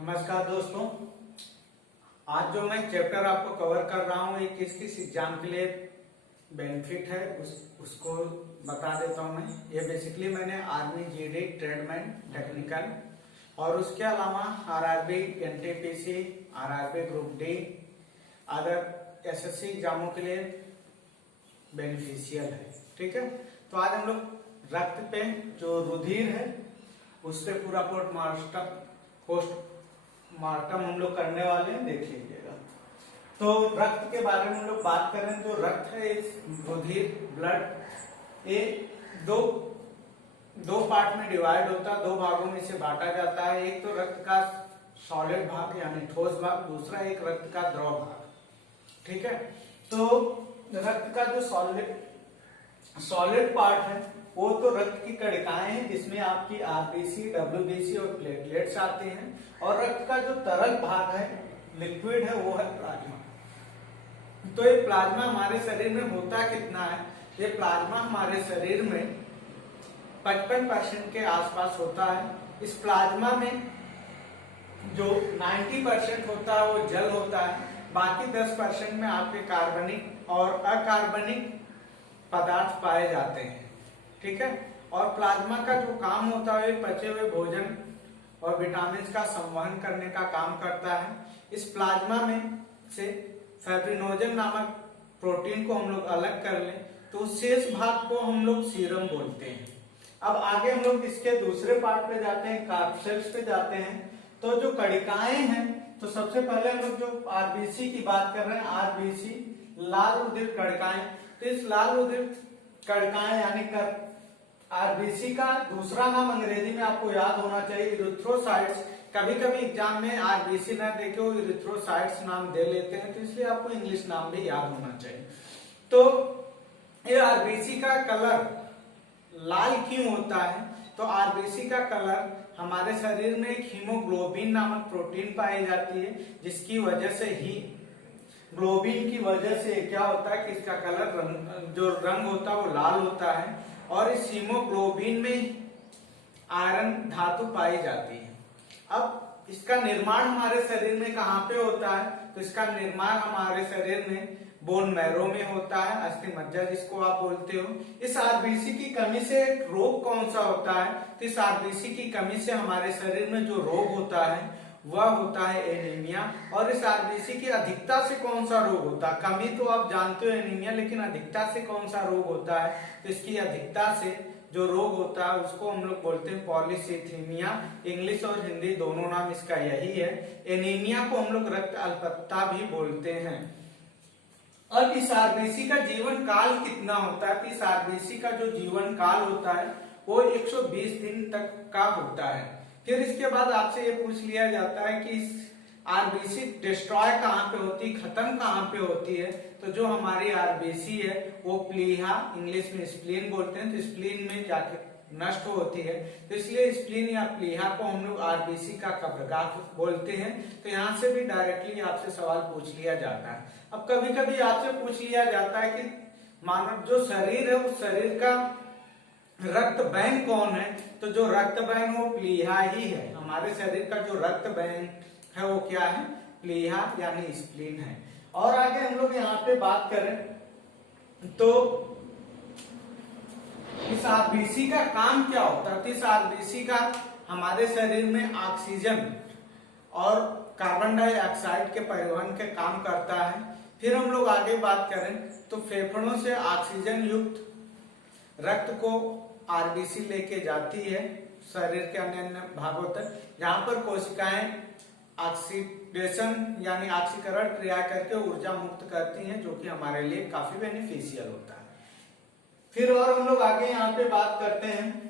नमस्कार दोस्तों। आज जो मैं चैप्टर आपको कवर कर रहा हूँ ये किस किस एग्जाम के लिए बेनिफिट है उसको बता देता हूँ। मैं ये बेसिकली मैंने आर्मी, जीडी, ट्रेडमैन, टेक्निकल और उसके अलावा RRB, NTPC, RRB group D, other SSC एग्जामों के लिए बेनिफिशियल है। ठीक है, तो आज हम लोग रक्त पे जो रुधिर है उस पर पूरा पोस्टमार्टम हम लोग करने वाले हैं, देख लीजिएगा। तो रक्त के बारे में हम लोग बात करें तो रक्त है इस रुधिर, ब्लड, ये दो पार्ट में डिवाइड होता है, दो भागों में इसे बांटा जाता है। एक तो रक्त का सॉलिड भाग यानी ठोस भाग, दूसरा एक रक्त का द्रव भाग। ठीक है, तो रक्त का जो सॉलिड पार्ट है वो तो रक्त की कणिकाएं हैं जिसमें आपकी आरबीसी, डब्ल्यूबीसी और प्लेटलेट्स आते हैं। और रक्त का जो तरल भाग है, लिक्विड है, वो है प्लाज्मा। तो ये प्लाज्मा हमारे शरीर में होता कितना है? ये प्लाज्मा हमारे शरीर में 55% के आसपास होता है। इस प्लाज्मा में जो 90% होता है वो जल होता है, बाकी 10% में आपके कार्बनिक और अकार्बनिक पदार्थ पाए जाते हैं। ठीक है, और प्लाज्मा का जो काम होता है पचे हुए भोजन और विटामिन का संवहन करने का काम करता है। इस प्लाज्मा में से फाइब्रिनोजन नामक प्रोटीन को हम लोग अलग कर लें तो शेष भाग को हम लोग सीरम बोलते हैं। अब आगे हम लोग इसके दूसरे पार्ट पे जाते हैं, कार्बसेल्स पे जाते हैं। तो जो कणिकाएं हैं, तो सबसे पहले हम लोग जो आरबीसी की बात कर रहे हैं, आरबीसी लाल रुधिर कणिकाएं। तो इस लाल रुधिर कणिकाएं यानी आरबीसी का दूसरा नाम अंग्रेजी में आपको याद होना चाहिए इरिथ्रोसाइट्स। कभी कभी एग्जाम में आरबीसी ना देके वो इरिथ्रोसाइट्स नाम दे लेते हैं, तो इसलिए आपको इंग्लिश नाम भी याद होना चाहिए। तो ये आरबीसी का कलर लाल क्यों होता है? तो आरबीसी का कलर हमारे शरीर में एक हीमोग्लोबिन नामक प्रोटीन पाई जाती है, जिसकी वजह से ही ग्लोबिन की वजह से क्या होता है कि इसका कलर जो रंग होता है वो लाल होता है। और इस हीमोग्लोबिन में आयरन धातु पाई जाती है। अब इसका निर्माण हमारे शरीर में कहाँ पे होता है? तो इसका निर्माण हमारे शरीर में बोन मैरो में होता है, अस्थि मज्जा जिसको आप बोलते हो। इस आरबीसी की कमी से रोग कौन सा होता है? तो इस आरबीसी की कमी से हमारे शरीर में जो रोग होता है वह होता है एनीमिया। और इस आरबीसी की अधिकता से कौन सा रोग होता है? कमी तो आप जानते हो एनीमिया, लेकिन अधिकता से कौन सा रोग होता है? तो इसकी अधिकता से जो रोग होता है उसको हम लोग बोलते हैं पॉलीसीथीमिया। इंग्लिश और हिंदी दोनों नाम इसका यही है। एनीमिया को हम लोग रक्त अल्पत्ता भी बोलते हैं। अब इस आरबीसी का जीवन काल कितना होता है? तो इस आरबीसी का जो जीवन काल होता है वो 120 दिन तक का होता है। फिर इसके बाद आपसे ये पूछ लिया जाता है कि इस आरबीसी डिस्ट्रॉय कहाँ पे होती है, खत्म कहाँ पे होती है? तो जो हमारी आरबीसी है वो प्लीहा, इंग्लिश में स्प्लीन बोलते हैं, तो स्प्लीन में जाके नष्ट होती है। तो इसलिए स्प्लीन या प्लीहा को हम लोग आरबीसी का कब्रगाह बोलते हैं। तो यहाँ से भी डायरेक्टली आपसे सवाल पूछ लिया जाता है। अब कभी कभी आपसे पूछ लिया जाता है कि मानव जो शरीर है उस शरीर का रक्त बैंक कौन है? तो जो रक्त बैंक वो प्लीहा ही है। हमारे शरीर का जो रक्त बैंक है वो क्या है? प्लीहा यानी स्प्लीन है। और आगे हम लोग यहाँ पे बात करें तो इस आरबीसी का काम क्या होता है? तो इस आरबीसी का हमारे शरीर में ऑक्सीजन और कार्बन डाइऑक्साइड के परिवहन के काम करता है। फिर हम लोग आगे बात करें तो फेफड़ों से ऑक्सीजन युक्त रक्त को आरबीसी लेके जाती है शरीर के अन्य अन्य भागों तक, जहां पर कोशिकाएं ऑक्सीडेशन यानी ऑक्सीकरण क्रिया करके ऊर्जा मुक्त करती हैं, जो कि हमारे लिए काफी बेनिफिशियल होता है। फिर और हम लोग आगे यहाँ पे बात करते हैं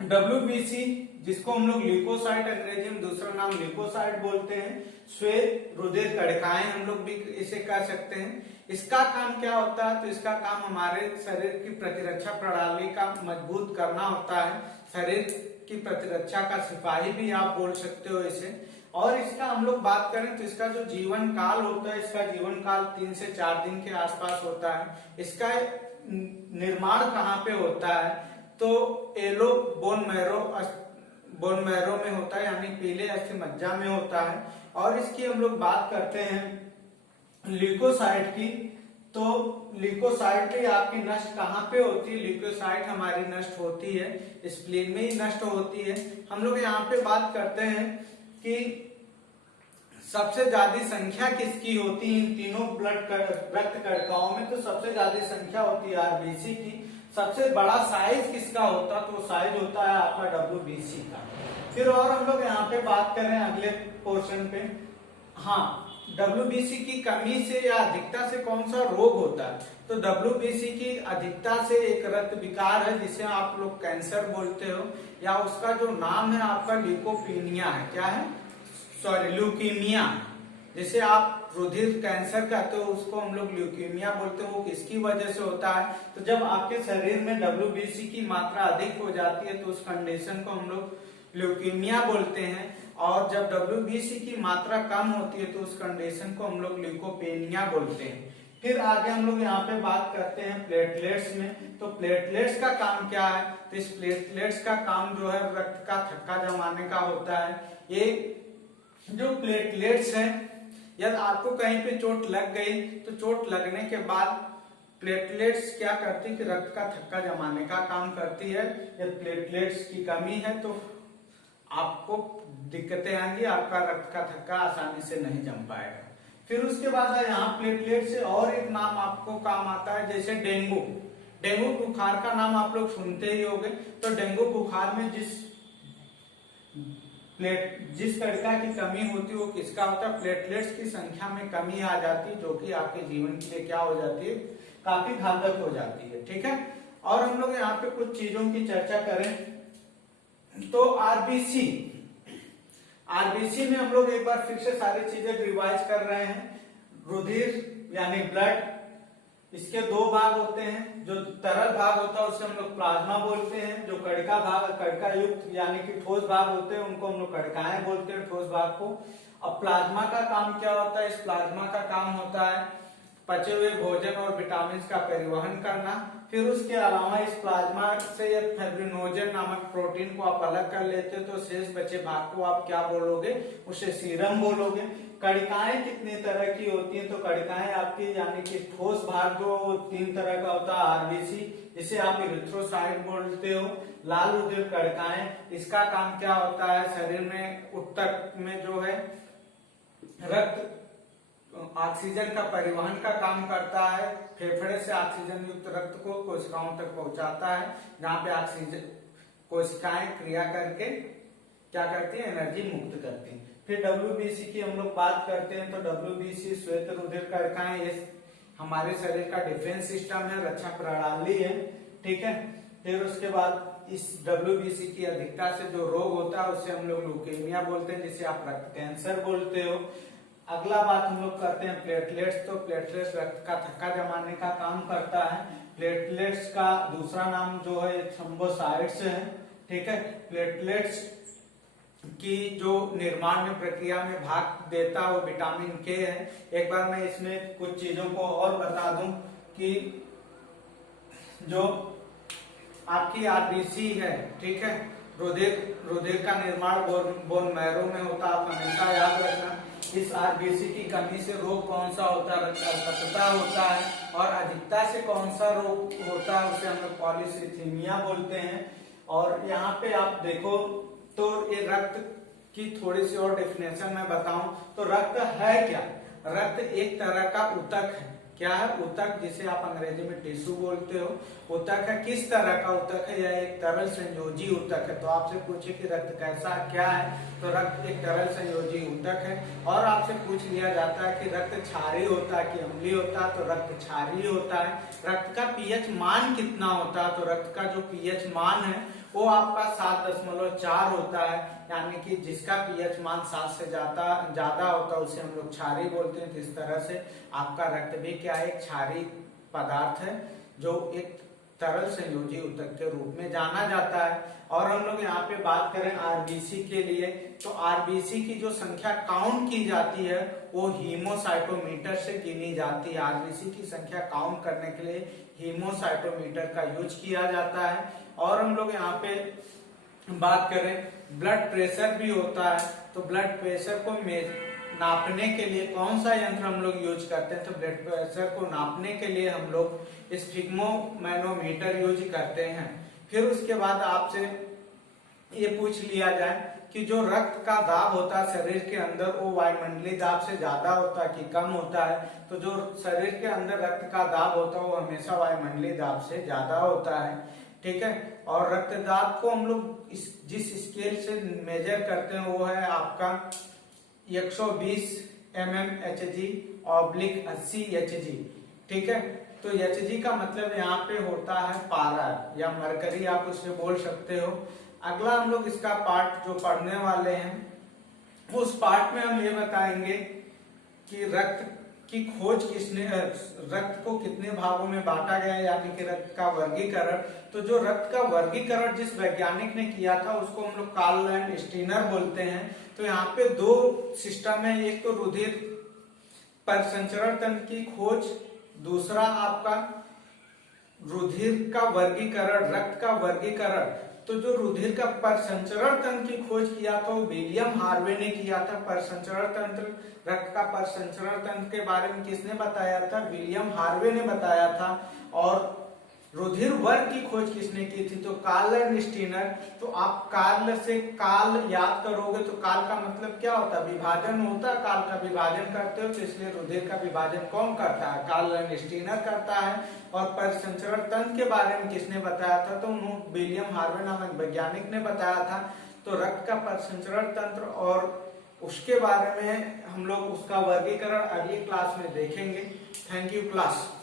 डब्ल्यूबीसी, जिसको हम लोग ल्यूकोसाइट अंग्रेजी में दूसरा नाम ल्यूकोसाइट बोलते हैं। श्वेत रुधिर कणिकाएं हम लोग भी इसे कह सकते हैं। इसका काम क्या होता है? तो इसका काम हमारे शरीर की प्रतिरक्षा प्रणाली का मजबूत करना होता है। शरीर की प्रतिरक्षा का सिपाही भी आप बोल सकते हो इसे। और इसका हम लोग बात करें तो इसका जो जीवन काल होता है, इसका जीवन काल 3 से 4 दिन के आसपास होता है। इसका निर्माण कहाँ पे होता है? तो yellow bone marrow bone marrow में होता है, यानी पीले अस्थि मज्जा में होता है। और इसकी हम लोग बात करते हैं ल्यूकोसाइट की, तो ल्यूकोसाइट भी आपकी नष्ट कहाँ पे होती है? ल्यूकोसाइट हमारी नष्ट होती है स्प्लीन में ही नष्ट होती है। हम लोग यहाँ पे बात करते हैं कि सबसे ज्यादा संख्या किसकी होती है इन तीनों रक्त कणिकाओं में? तो सबसे ज्यादा संख्या होती है आरबीसी की। सबसे बड़ा साइज किसका होता है? तो साइज होता है आपका डब्ल्यूबीसी का। फिर और हम लोग यहाँ पे बात करें अगले पोर्शन पे, हाँ, डब्ल्यूबीसी की कमी से या अधिकता से कौन सा रोग होता है? तो डब्ल्यूबीसी की अधिकता से एक रक्त विकार है जिसे आप लोग कैंसर बोलते हो, या उसका जो नाम है आपका ल्यूकोपीनिया है। क्या है? सॉरी, ल्यूकीमिया, जिसे आप रुधिर कैंसर कहते हो उसको हम लोग ल्यूकीमिया बोलते हो। वो किसकी वजह से होता है? तो जब आपके शरीर में डब्ल्यूबीसी की मात्रा अधिक हो जाती है तो उस कंडीशन को हम लोग ल्यूकीमिया बोलते हैं, और जब डब्ल्यूबीसी की मात्रा कम होती है तो उस कंडीशन को हम लोग ल्यूकोपेनिया बोलते हैं। फिर आगे हम लोग यहाँ पे बात करते हैं प्लेटलेट्स में। तो प्लेटलेट्स का काम क्या है? तो इस प्लेटलेट्स का काम जो है रक्त का थक्का जमाने का होता है। ये जो प्लेटलेट्स है, यदि आपको कहीं पे चोट लग गई तो चोट लगने के बाद प्लेटलेट्स क्या करती है कि रक्त का थक्का जमाने का काम करती है। यदि प्लेटलेट्स की कमी है तो आपको दिक्कतें आएंगी, आपका रक्त का थक्का आसानी से नहीं जम पाएगा। फिर उसके बाद यहाँ प्लेटलेट से और एक नाम आपको काम आता है, जैसे डेंगू। डेंगू बुखार का नाम आप लोग सुनते ही होंगे। तो डेंगू बुखार में जिस कणिका की कमी होती है वो किसका होता है? प्लेटलेट्स की संख्या में कमी आ जाती है, जो कि आपके जीवन के लिए क्या हो जाती है? काफी घातक हो जाती है। ठीक है, और हम लोग यहाँ पे कुछ चीजों की चर्चा करें तो आरबीसी में हम लोग एक बार फिर से सारी चीजें रिवाइज कर रहे हैं। रुधिर यानी ब्लड, इसके दो भाग होते हैं। जो तरल भाग होता है उसे हम लोग प्लाज्मा बोलते हैं। जो कणिका भाग, कणिका युक्त यानी कि ठोस भाग होते हैं उनको हम लोग कणिकाएं बोलते हैं, ठोस भाग को। अब प्लाज्मा का काम क्या होता है? इस प्लाज्मा का काम होता है पचे हुए भोजन और विटामिन का परिवहन करना। फिर उसके अलावा इस प्लाज्मा से फाइब्रिनोजन नामक प्रोटीन को आप अलग कर लेते हो तो शेष बचे भाग को आप क्या बोलोगे? उसे सीरम बोलोगे। कणिकाएं कितने तरह की होती हैं? तो कणिकाएं आपकी यानी कि ठोस भाग जो 3 तरह का होता है। आरबीसी, जिसे आप इरिथ्रोसाइट बोलते हो। लाल रुधिर कणिकाएं, इसका काम क्या होता है? शरीर में ऊतक में जो है रक्त ऑक्सीजन का परिवहन का काम करता है। फेफड़े से ऑक्सीजन युक्त रक्त को कोशिकाओं तक पहुंचाता है, जहां पे ऑक्सीजन कोशिकाएं क्रिया करके क्या करती है? एनर्जी मुक्त करती है। फिर डब्ल्यूबीसी की हम लोग बात करते हैं तो डब्ल्यूबीसी श्वेत रुधिर कणिकाएं, ये हमारे शरीर का डिफेंस सिस्टम है, रक्षा प्रणाली है। ठीक है, फिर उसके बाद इस डब्ल्यूबीसी की अधिकता से जो रोग होता है उसे हम लोग ल्यूकेमिया बोलते हैं, जिसे आप रक्त कैंसर बोलते हो। अगला बात हम लोग करते हैं प्लेटलेट्स। तो प्लेटलेट्स रक्त का थक्का जमाने का काम करता है। प्लेटलेट्स का दूसरा नाम जो है थ्रोम्बोसाइट्स है। ठीक है, प्लेटलेट्स की जो निर्माण में प्रक्रिया में भाग देता है वो विटामिन के है। एक बार मैं इसमें कुछ चीजों को और बता दूं कि जो आपकी आरबीसी है, ठीक है, रुधिर का निर्माण बोन मैरो में होता है। आप हमेशा याद रखना। इस आरबीसी की कमी से रोग कौन सा होता है? रक्तअल्पता होता है। और अधिकता से कौन सा रोग होता है? उसे हम लोग पॉलीसिथीमिया बोलते हैं। और यहाँ पे आप देखो तो ये रक्त की थोड़ी सी और डेफिनेशन मैं बताऊं तो रक्त है क्या? रक्त एक तरह का ऊतक है। क्या है? ऊतक, जिसे आप अंग्रेजी में टिश्यू बोलते हो। ऊतक है, किस तरह का ऊतक है? यह एक तरल संयोजी ऊतक है। तो आपसे पूछे कि रक्त कैसा क्या है, तो रक्त एक तरल संयोजी ऊतक है। और आपसे पूछ लिया जाता है कि रक्त क्षारीय होता है कि अम्लीय होता है, तो रक्त क्षारीय होता है। रक्त का पीएच मान कितना होता है? तो रक्त का जो पीएच मान है वो आपका 7.4 होता है, यानी कि जिसका पीएच मान 7 से ज्यादा होता है उसे हम लोग क्षारीय बोलते हैं। तो इस तरह से आपका रक्त भी क्या है? एक क्षारीय पदार्थ है जो एक तरल संयोजी ऊतक के रूप में जाना जाता है। और हम लोग यहाँ पे बात करें आरबीसी के लिए, तो आरबीसी की जो संख्या काउंट की जाती है वो हीमोसाइटोमीटर से गिनी जाती है। आरबीसी की संख्या काउंट करने के लिए हीमोसाइटोमीटर का यूज किया जाता है। और हम लोग यहाँ पे बात करें ब्लड प्रेशर भी होता है। तो ब्लड प्रेशर को नापने के लिए कौन सा यंत्र हम लोग यूज करते हैं? तो ब्लड प्रेशर को नापने के लिए हम लोग स्फिग्मोमैनोमीटर यूज करते हैं। फिर उसके बाद आपसे ये पूछ लिया जाए कि जो रक्त का दाब होता है शरीर के अंदर, वो वायुमंडलीय दाब से ज्यादा होता है कि कम होता है? तो जो शरीर के अंदर रक्त का दाब होता है वो हमेशा वायुमंडलीय दाब से ज्यादा होता है। ठीक है। और रक्त दाब को हम लोग जिस स्केल से मेजर करते हैं वो है आपका 120 mmHg ऑब्लिक 80 Hg। ठीक है। तो Hg का मतलब यहाँ पे होता है पारा या मरकरी, आप उसे बोल सकते हो। अगला हम लोग इसका पार्ट जो पढ़ने वाले हैं, उस पार्ट में हम ये बताएंगे कि रक्त की खोज किसने, रक्त को कितने भागों में बांटा गया, यानी कि रक्त का वर्गीकरण। तो जो रक्त का वर्गीकरण जिस वैज्ञानिक ने किया था उसको हम लोग कार्ल लैंड-स्टीनर बोलते हैं। तो यहाँ पे दो सिस्टम है, एक तो रुधिर परिसंचरण तंत्र की खोज, दूसरा आपका रुधिर का वर्गीकरण, रक्त का वर्गीकरण। तो जो रुधिर का परिसंचरण तंत्र की खोज किया था वो विलियम हार्वे ने किया था। परिसंचरण तंत्र, रक्त का परिसंचरण तंत्र के बारे में किसने बताया था? विलियम हार्वे ने बताया था। और रुधिर वर्ग की खोज किसने की थी? तो कार्ल लैंड-स्टीनर। तो आप कार्ल से काल याद करोगे तो काल का मतलब क्या होता है? विभाजन होता है, काल का विभाजन करते हो, तो इसलिए रुधिर का विभाजन कौन करता है? कार्ल लैंड-स्टीनर करता है। और परिसंचरण तंत्र के बारे में किसने बताया था? तो विलियम हार्वे नामक वैज्ञानिक ने बताया था। तो रक्त का परिसंचरण तंत्र और उसके बारे में हम लोग उसका वर्गीकरण अगली क्लास में देखेंगे। Thank you class.